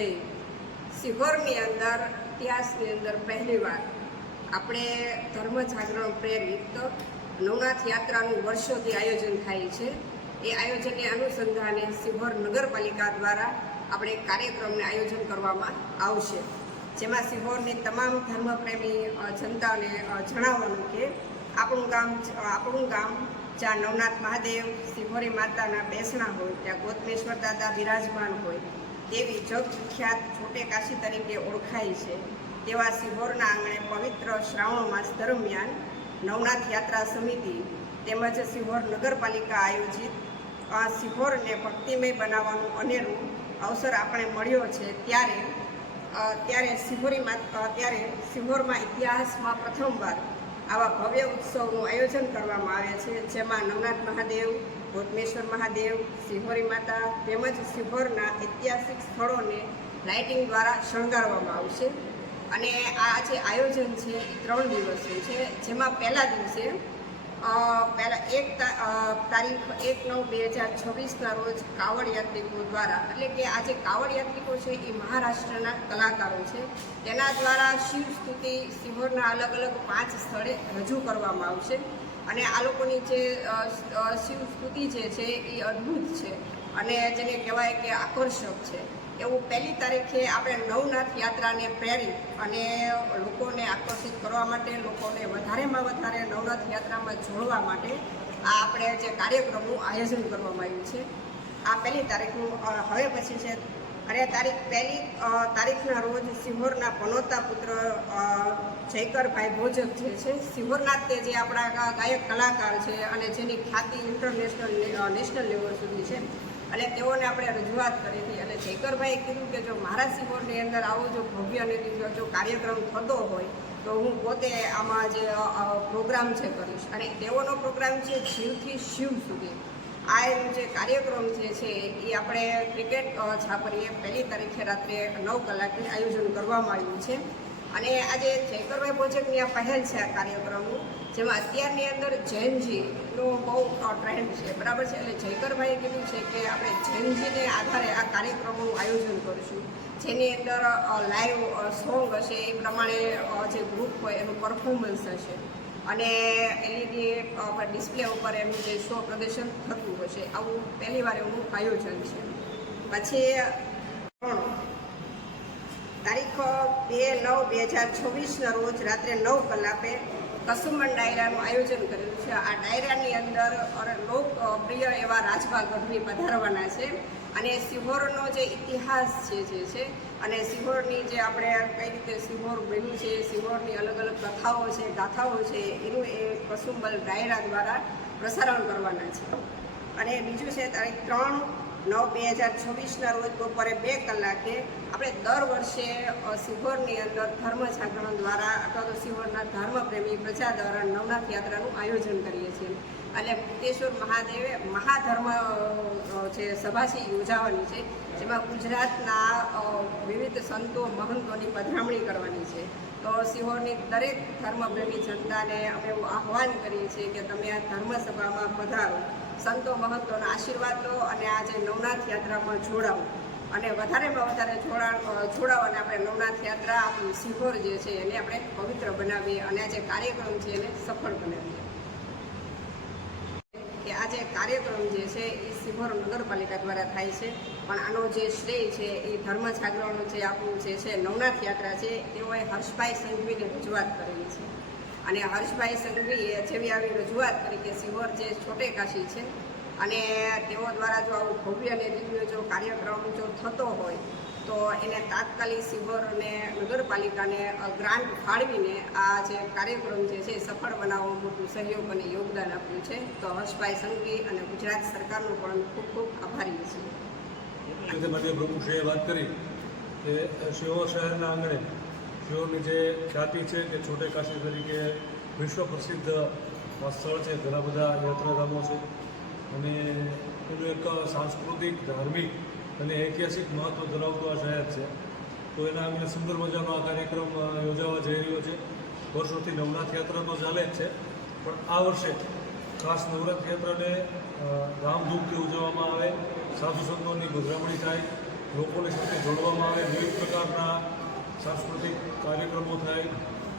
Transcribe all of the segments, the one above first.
જઈ સિહોરની અંદર ઇતિહાસની અંદર પહેલીવાર આપણે ધર્મ જાગરણ પ્રેરિત નવનાથ યાત્રાનું વર્ષોથી આયોજન થાય છે. એ આયોજનને અનુસંધાને સિહોર નગરપાલિકા દ્વારા આપણે કાર્યક્રમને આયોજન કરવામાં આવશે, જેમાં સિહોરની તમામ ધર્મપ્રેમી જનતાને જણાવવાનું કે આપણું ગામ જ્યાં નવનાથ મહાદેવ સિહોરી માતાના બેસણા હોય, ત્યાં ગોતમેશ્વર દાદા બિરાજમાન હોય તેવી જગવિખ્યાત છોટે કાશી તરીકે ઓળખાય છે. તેવા સિહોરના આંગણે પવિત્ર શ્રાવણ માસ દરમિયાન નવનાથ યાત્રા સમિતિ તેમજ સિહોર નગરપાલિકા આયોજિત સિહોરને ભક્તિમય બનાવવાનું અનેરું અવસર આપણે મળ્યો છે. ત્યારે સિહોરમાં ઇતિહાસમાં પ્રથમવાર આવા ભવ્ય ઉત્સવનું આયોજન કરવામાં આવે છે, જેમાં નવનાથ મહાદેવ, ગોતમેશ્વર મહાદેવ, સિહોરી માતા તેમજ સિહોરના ઐતિહાસિક સ્થળોને લાઇટિંગ દ્વારા શણગારવામાં આવશે. અને આ જે આયોજન છે એ 3 દિવસનું છે, જેમાં પહેલા દિવસે તારીખ 1/9/2026ના રોજ કાવડ યાત્રિકો દ્વારા, એટલે કે આ જે કાવડ યાત્રિકો છે એ મહારાષ્ટ્રના કલાકારો છે, તેના દ્વારા શિવ સ્તુતિ સિહોરના અલગ અલગ 5 સ્થળે રજૂ કરવામાં આવશે. અને આ લોકોની જે શિવ સ્તુતિ જે છે એ અદ્ભુત છે અને જેને કહેવાય કે આકર્ષક છે. એવું 1લી તારીખે આપણે નવનાથ યાત્રાને પ્રેરિત અને લોકોને આકર્ષિત કરવા માટે, લોકોને વધારેમાં વધારે નવનાથ યાત્રામાં જોડવા માટે આ આપણે જે કાર્યક્રમનું આયોજન કરવામાં આવ્યું છે. આ 1લી તારીખનું હવે પછી છે. અને તારીખ 1લી તારીખના રોજ સિહોરના પનોતા પુત્ર જયકરભાઈ ભોજક જે છે, સિહોરના તે જે આપણા ગાયક કલાકાર છે અને જેની ખ્યાતિ ઇન્ટરનેશનલ નેશનલ લેવલ સુધી છે, અને તેઓને આપણે રજૂઆત કરી હતી. અને જયકરભાઈએ કીધું કે જો મારા સિહોરની અંદર આવો જો ભવ્ય અને જો કાર્યક્રમ થતો હોય તો હું પોતે આમાં જે પ્રોગ્રામ છે કરીશ. અને તેઓનો પ્રોગ્રામ છે જીવથી શિવ સુધી. આ જે કાર્યક્રમ જે છે એ આપણે ક્રિકેટ છાપરીએ 1લી તારીખે રાત્રે 9 કલાકે આયોજન કરવામાં આવ્યું છે. અને આજે જયકરભાઈ ભોજકની આ પહેલ છે આ કાર્યક્રમનું, જેમાં અત્યારની અંદર જૈનજીનો બહુ ટ્રેન્ડ છે, બરાબર છે. એટલે જયકરભાઈએ કીધું છે કે આપણે જૈનજીને આધારે આ કાર્યક્રમોનું આયોજન કરીશું, જેની અંદર લાઈવ સોંગ હશે, એ પ્રમાણે જે ગ્રુપ હોય એનું પરફોર્મન્સ હશે અને LED ડિસ્પ્લે ઉપર એમનું જે શો પ્રદર્શન થતું હશે. આવું પહેલીવાર એવું આયોજન છે. પછી તારીખ 2/9/2026ના રોજ રાત્રે 9 કલાકે કસુંબન ડાયરાનું આયોજન કરેલું છે. આ ડાયરાની અંદર લોકપ્રિય એવા રાજભા ગઢવી પધારવાના છે. અને સિહોરનો જે ઇતિહાસ છે અને સિહોરની જે આપણે કઈ રીતે સિહોર બન્યું છે, સિહોરની અલગ અલગ કથાઓ છે, ગાથાઓ છે, એનું એ કસુંબલ ડાયરા દ્વારા પ્રસારણ કરવાના છે. અને બીજું છે તારીખ 3/9/2026ના રોજ બપોરે 2 કલાકે આપણે દર વર્ષે સિહોરની અંદર ધર્મ જાગરણ દ્વારા અથવા તો સિહોરના ધર્મપ્રેમી પ્રજા દ્વારા નવનાથ યાત્રાનું આયોજન કરીએ છીએ. અને મુક્તેશ્વર મહાદેવે મહાધર્મ જે સભા છે યોજાવાની છે, જેમાં ગુજરાતના વિવિધ સંતો મહંતોની પધરામણી કરવાની છે. તો સિહોરની દરેક ધર્મપ્રેમી જનતાને અમે એવું આહ્વાન કરીએ છીએ કે તમે આ ધર્મસભામાં પધારો, સંતો મહંતોના આશીર્વાદ લો અને આ જે નવનાથ યાત્રામાં જોડાવો અને વધારેમાં વધારે જોડાવો અને આપણે નવનાથ યાત્રા આપણું સિહોર જે છે એને આપણે પવિત્ર બનાવીએ અને આ જે કાર્યક્રમ છે એને સફળ બનાવીએ. કે આ જે કાર્યક્રમ જે છે એ સિહોર નગરપાલિકા દ્વારા થાય છે, પણ આનો જે શ્રેય છે એ ધર્મ જાગરણ જે આપણું જે છે નવનાથ યાત્રા છે તેઓએ હર્ષભાઈ સંઘવીને રજૂઆત કરેલી છે. અને હર્ષભાઈ સંઘવીએ જેવી આવી રજૂઆત કરી કે સિહોર જે છોટે કાશી છે અને તેઓ દ્વારા જો આવું ભવ્ય અને દિવ્ય જો કાર્યક્રમ જો થતો હોય તો એને તાત્કાલિક સિહોર અને નગરપાલિકાને ગ્રાન્ટ ફાળવીને આ જે કાર્યક્રમ જે છે સફળ બનાવવા મોટું સહયોગ અને યોગદાન આપ્યું છે. તો હર્ષભાઈ સંઘવી અને ગુજરાત સરકારનો પણ ખૂબ ખૂબ આભારી છે. માટે પ્રમુખશ્રીએ વાત કરી કે સિહોર શહેરના આંગણે સિહોરની જે ખ્યાતિ છે કે છોટે કાશી તરીકે વિશ્વ પ્રસિદ્ધ સ્થળ છે, ઘણા બધા યાત્રાધામો છે અને એનું એક સાંસ્કૃતિક, ધાર્મિક અને ઐતિહાસિક મહત્ત્વ ધરાવતું આ શહેર છે. તો એના આંગણે સુંદર મજાનો આ કાર્યક્રમ યોજાવા જઈ રહ્યો છે. વર્ષોથી નવનાથ યાત્રા તો ચાલે જ છે, પણ આ વર્ષે ખાસ નવનાથ યાત્રાને ધામધૂમથી ઉજવવામાં આવે, સાધુ સંતોની પધરામણી થાય લોકોની સાથે જોડવામાં આવે, વિવિધ પ્રકારના સાંસ્કૃતિક કાર્યક્રમો થાય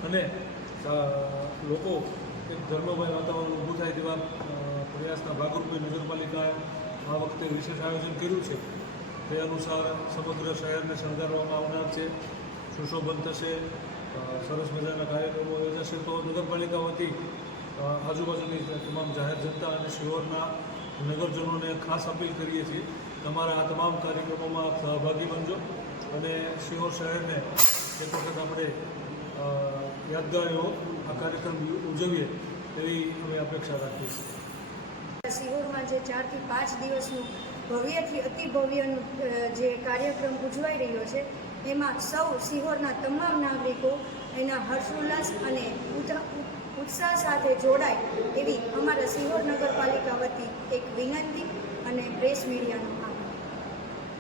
અને લોકો એક ધર્મમય વાતાવરણ ઊભું થાય તેવા પ્રયાસના ભાગરૂપે નગરપાલિકાએ આ વખતે વિશેષ આયોજન કર્યું છે. તે અનુસાર સમગ્ર શહેરને શણગારવામાં આવનાર છે, સુશોભન થશે, સરસ મજાના કાર્યક્રમો યોજાશે. તો નગરપાલિકા વતી આજુબાજુની તમામ જાહેર જનતા અને શિહોરના નગરજનોને ખાસ અપીલ કરીએ છીએ, તમારા આ તમામ કાર્યક્રમોમાં આપ સહભાગી બનજો અને શિહોર શહેરને એક વખત આપણે યાદગાર એવો આ કાર્યક્રમ ઉજવીએ એવી અમે અપેક્ષા રાખીએ છીએ. શિહોરમાં જે 4 થી 5 દિવસનું ભવ્યથી અતિ ભવ્યનું જે કાર્યક્રમ ઉજવાઈ રહ્યો છે એમાં સૌ શિહોરના તમામ નાગરિકો એના હર્ષોલ્લાસ અને ઉત્સાહ સાથે જોડાય એવી અમારા શિહોર નગરપાલિકા વતી એક વિનંતી અને પ્રેસ મીડિયાનો